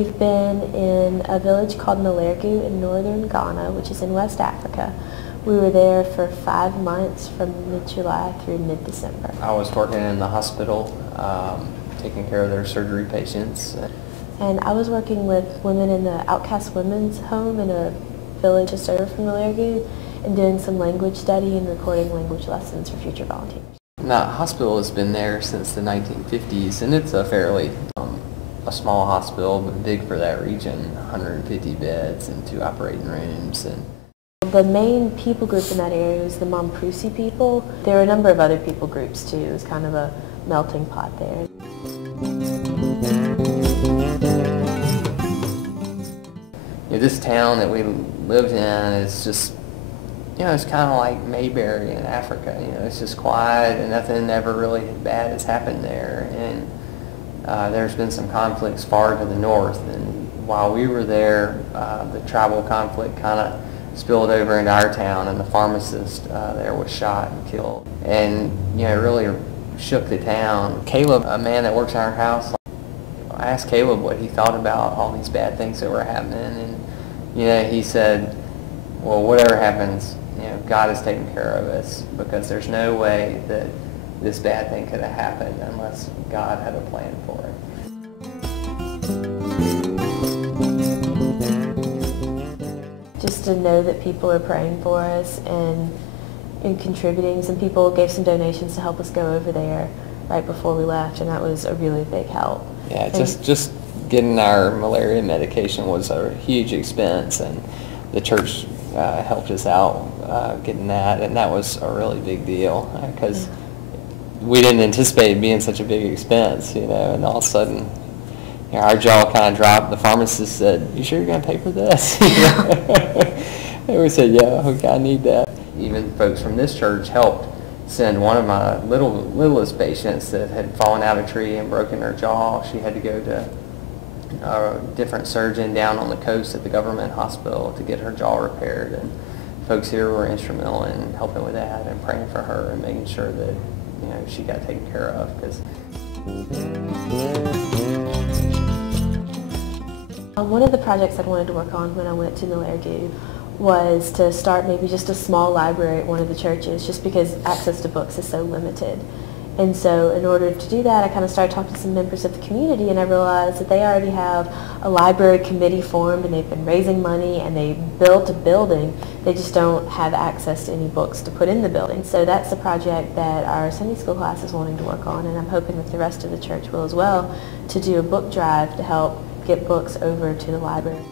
We've been in a village called Nalergu in northern Ghana, which is in West Africa. We were there for 5 months from mid-July through mid-December. I was working in the hospital, taking care of their surgery patients. And I was working with women in the outcast women's home in a village just over from Nalergu and doing some language study and recording language lessons for future volunteers. The hospital has been there since the 1950s, and it's a fairly a small hospital, but big for that region, 150 beds and 2 operating rooms. And the main people group in that area was the Mamprusi people. There were a number of other people groups too. It was kind of a melting pot there. This town that we lived in is just, it's kind of like Mayberry in Africa. It's just quiet and nothing ever really bad has happened there. And there's been some conflicts far to the north. And while we were there, the tribal conflict kind of spilled over into our town, and the pharmacist there was shot and killed. And, it really shook the town. Caleb, a man that works in our house, I asked Caleb what he thought about all these bad things that were happening, and he said, well, whatever happens, God is taking care of us, because there's no way that this bad thing could have happened unless God had a plan for it. Just to know that people are praying for us and contributing. Some people gave some donations to help us go over there right before we left, and that was a really big help. Yeah, just getting our malaria medication was a huge expense, and the church helped us out getting that, and that was a really big deal, because we didn't anticipate it being such a big expense, and all of a sudden our jaw kind of dropped. The pharmacist said, "You sure you're going to pay for this?" And we said, "Yeah, I need that." Even folks from this church helped send one of my littlest patients that had fallen out of a tree and broken her jaw. She had to go to a different surgeon down on the coast at the government hospital to get her jaw repaired. And folks here were instrumental in helping with that and praying for her and making sure that she got taken care of. One of the projects I wanted to work on when I went to Nalergu was to start maybe just a small library at one of the churches, just because access to books is so limited. And so in order to do that, I kind of started talking to some members of the community, and I realized that they already have a library committee formed, and they've been raising money, and they built a building. They just don't have access to any books to put in the building. So that's the project that our Sunday school class is wanting to work on, and I'm hoping that the rest of the church will as well, to do a book drive to help get books over to the library.